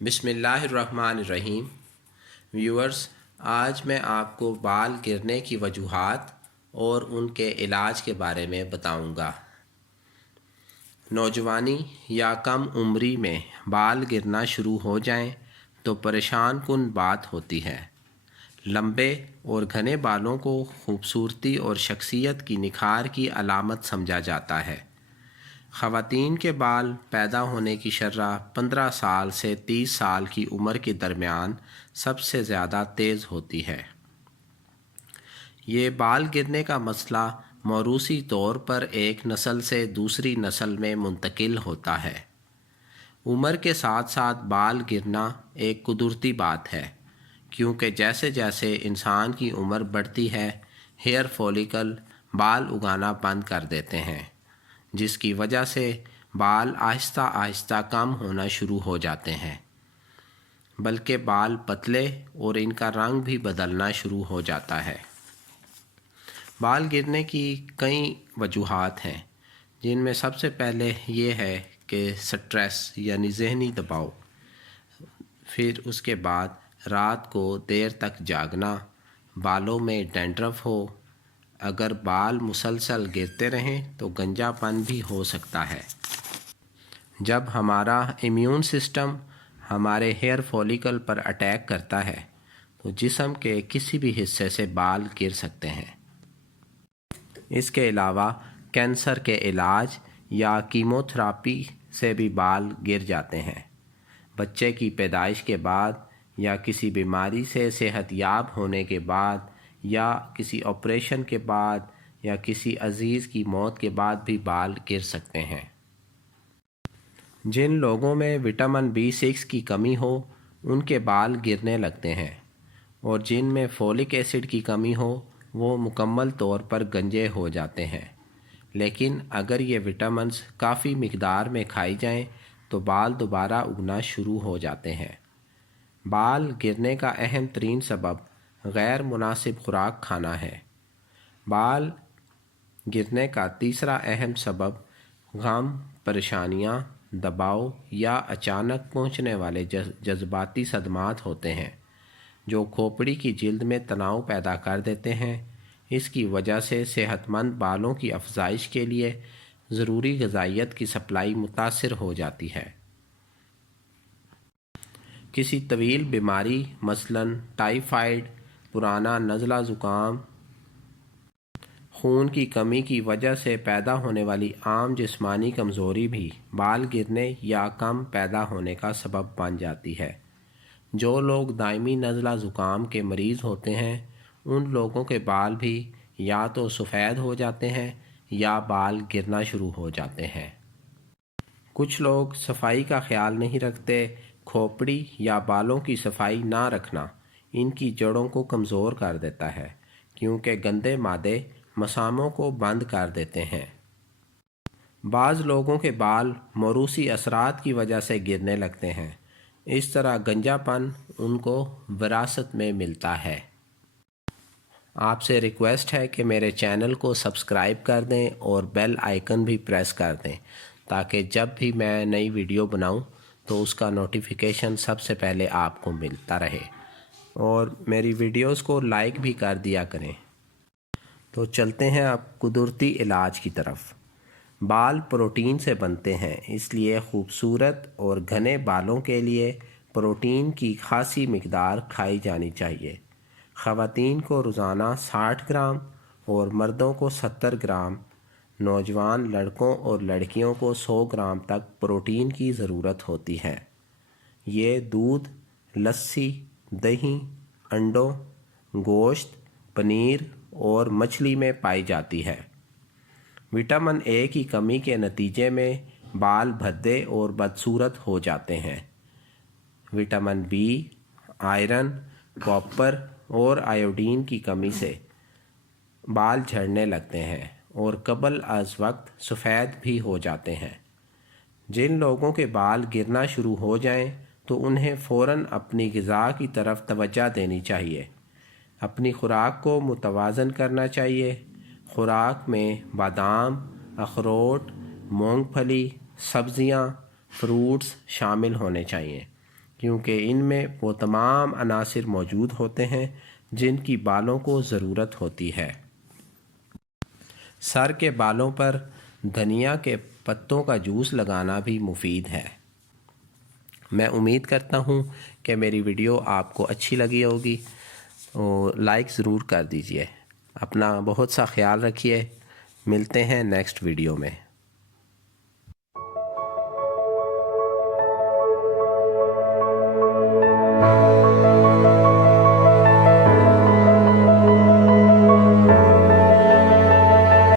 بسم اللہ الرحمن الرحیم۔ ویورز، آج میں آپ کو بال گرنے کی وجوہات اور ان کے علاج کے بارے میں بتاؤں گا۔ نوجوانی یا کم عمری میں بال گرنا شروع ہو جائیں تو پریشان کن بات ہوتی ہے۔ لمبے اور گھنے بالوں کو خوبصورتی اور شخصیت کی نکھار کی علامت سمجھا جاتا ہے۔ خواتین کے بال پیدا ہونے کی شرح 15 سال سے 30 سال کی عمر کے درمیان سب سے زیادہ تیز ہوتی ہے۔ یہ بال گرنے کا مسئلہ موروثی طور پر ایک نسل سے دوسری نسل میں منتقل ہوتا ہے۔ عمر کے ساتھ ساتھ بال گرنا ایک قدرتی بات ہے، کیونکہ جیسے جیسے انسان کی عمر بڑھتی ہے، ہیئر فولیکل بال اگانا بند کر دیتے ہیں، جس کی وجہ سے بال آہستہ آہستہ کم ہونا شروع ہو جاتے ہیں، بلکہ بال پتلے اور ان کا رنگ بھی بدلنا شروع ہو جاتا ہے۔ بال گرنے کی کئی وجوہات ہیں، جن میں سب سے پہلے یہ ہے کہ سٹریس یعنی ذہنی دباؤ، پھر اس کے بعد رات کو دیر تک جاگنا، بالوں میں ڈینڈرف ہو، اگر بال مسلسل گرتے رہیں تو گنجا پن بھی ہو سکتا ہے۔ جب ہمارا امیون سسٹم ہمارے ہیئر فولیکل پر اٹیک کرتا ہے تو جسم کے کسی بھی حصے سے بال گر سکتے ہیں۔ اس کے علاوہ کینسر کے علاج یا کیموتھراپی سے بھی بال گر جاتے ہیں۔ بچے کی پیدائش کے بعد یا کسی بیماری سے صحت یاب ہونے کے بعد یا کسی آپریشن کے بعد یا کسی عزیز کی موت کے بعد بھی بال گر سکتے ہیں۔ جن لوگوں میں وٹامن B6 کی کمی ہو ان کے بال گرنے لگتے ہیں، اور جن میں فولک ایسڈ کی کمی ہو وہ مکمل طور پر گنجے ہو جاتے ہیں۔ لیکن اگر یہ وٹامنز کافی مقدار میں کھائی جائیں تو بال دوبارہ اگنا شروع ہو جاتے ہیں۔ بال گرنے کا اہم ترین سبب غیر مناسب خوراک کھانا ہے۔ بال گرنے کا تیسرا اہم سبب غم، پریشانیاں، دباؤ یا اچانک پہنچنے والے جذباتی صدمات ہوتے ہیں، جو کھوپڑی کی جلد میں تناؤ پیدا کر دیتے ہیں۔ اس کی وجہ سے صحت مند بالوں کی افزائش کے لیے ضروری غذائیت کی سپلائی متاثر ہو جاتی ہے۔ کسی طویل بیماری مثلاً ٹائیفائڈ، پرانا نزلہ زکام، خون کی کمی کی وجہ سے پیدا ہونے والی عام جسمانی کمزوری بھی بال گرنے یا کم پیدا ہونے کا سبب بن جاتی ہے۔ جو لوگ دائمی نزلہ زکام کے مریض ہوتے ہیں ان لوگوں کے بال بھی یا تو سفید ہو جاتے ہیں یا بال گرنا شروع ہو جاتے ہیں۔ کچھ لوگ صفائی کا خیال نہیں رکھتے۔ کھوپڑی یا بالوں کی صفائی نہ رکھنا ان کی جڑوں کو کمزور کر دیتا ہے، کیونکہ گندے مادے مساموں کو بند کر دیتے ہیں۔ بعض لوگوں کے بال موروثی اثرات کی وجہ سے گرنے لگتے ہیں، اس طرح گنجا پن ان کو وراثت میں ملتا ہے۔ آپ سے ریکویسٹ ہے کہ میرے چینل کو سبسکرائب کر دیں اور بیل آئیکن بھی پریس کر دیں، تاکہ جب بھی میں نئی ویڈیو بناؤں تو اس کا نوٹیفیکیشن سب سے پہلے آپ کو ملتا رہے، اور میری ویڈیوز کو لائک بھی کر دیا کریں۔ تو چلتے ہیں اب قدرتی علاج کی طرف۔ بال پروٹین سے بنتے ہیں، اس لیے خوبصورت اور گھنے بالوں کے لیے پروٹین کی خاصی مقدار کھائی جانی چاہیے۔ خواتین کو روزانہ 60 گرام اور مردوں کو 70 گرام، نوجوان لڑکوں اور لڑکیوں کو 100 گرام تک پروٹین کی ضرورت ہوتی ہے۔ یہ دودھ، لسی، دہی، انڈوں، گوشت، پنیر اور مچھلی میں پائی جاتی ہے۔ وٹامن A کی کمی کے نتیجے میں بال بھدے اور بدصورت ہو جاتے ہیں۔ وٹامن B، آئرن، کاپر اور آیوڈین کی کمی سے بال جھڑنے لگتے ہیں اور قبل از وقت سفید بھی ہو جاتے ہیں۔ جن لوگوں کے بال گرنا شروع ہو جائیں تو انہیں فوراً اپنی غذا کی طرف توجہ دینی چاہیے۔ اپنی خوراک کو متوازن کرنا چاہیے۔ خوراک میں بادام، اخروٹ، مونگ پھلی، سبزیاں، فروٹس شامل ہونے چاہیے۔ کیونکہ ان میں وہ تمام عناصر موجود ہوتے ہیں جن کی بالوں کو ضرورت ہوتی ہے۔ سر کے بالوں پر دھنیا کے پتوں کا جوس لگانا بھی مفید ہے۔ میں امید کرتا ہوں کہ میری ویڈیو آپ کو اچھی لگی ہوگی، اور لائک ضرور کر دیجئے۔ اپنا بہت سا خیال رکھیے، ملتے ہیں نیکسٹ ویڈیو میں۔